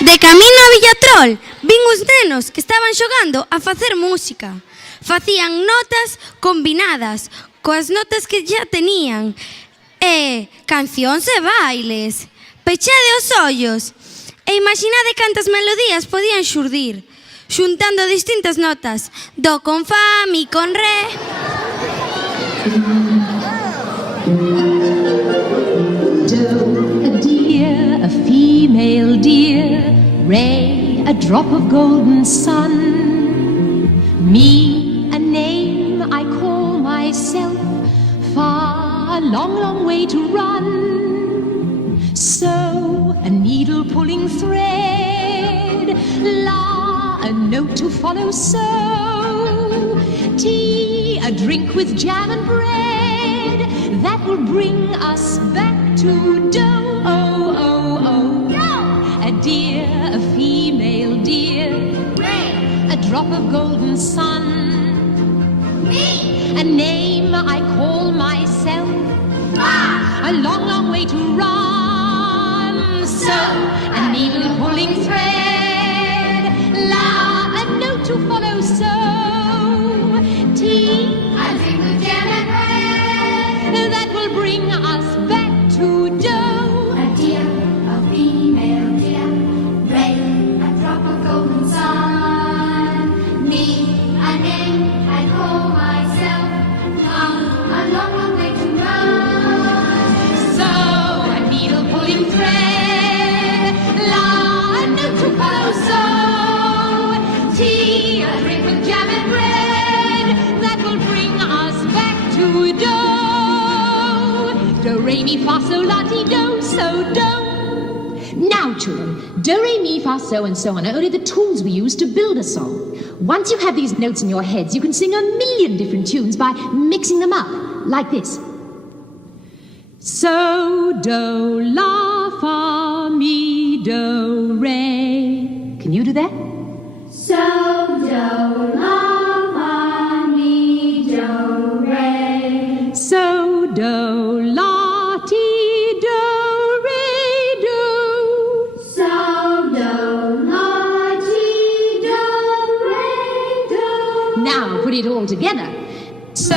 De camino a Villatrol, vin uns nenos que estaban xogando a facer música. Facían notas combinadas coas notas que xa tenían. Cancións e bailes. Pechade os ollos e imaginade cantas melodías podían xurdir, xuntando distintas notas, do con fa, mi con re. Do, a deer, a female deer, re, a drop of golden sun, me, a name I call myself, fa, a long, long way to run, so, a needle pulling thread, la, a note to follow, so, tea, a drink with jam and bread, that will bring us back to do, oh, oh, oh, do. A deer, a female deer, ray, a drop of golden sun, me, a name I call myself, a long, long way to run, so, a needle pulling thread, la, a note to follow, so, tea, a drink with jam and bread, that will bring us back to dough. A deer, a female deer, ray, a drop of golden sun, me, a name I call myself, a long, long way to run. So, a needle pulling thread, la, a note to follow, so, tea, a drink with jam and bread, that will bring us back to dough. Do, re, mi, fa, sol, la, ti, do, so, do. Now, children, do, re, mi, fa, so, and so on are only the tools we use to build a song. Once you have these notes in your heads, you can sing a million different tunes by mixing them up, like this. So, do, la, fa, mi, do, re. Can you do that? So, do, la, fa, mi, do, re. So, do, la, ti, do, re, do. So, do, la, ti, do, re, do. Now, put it all together. So,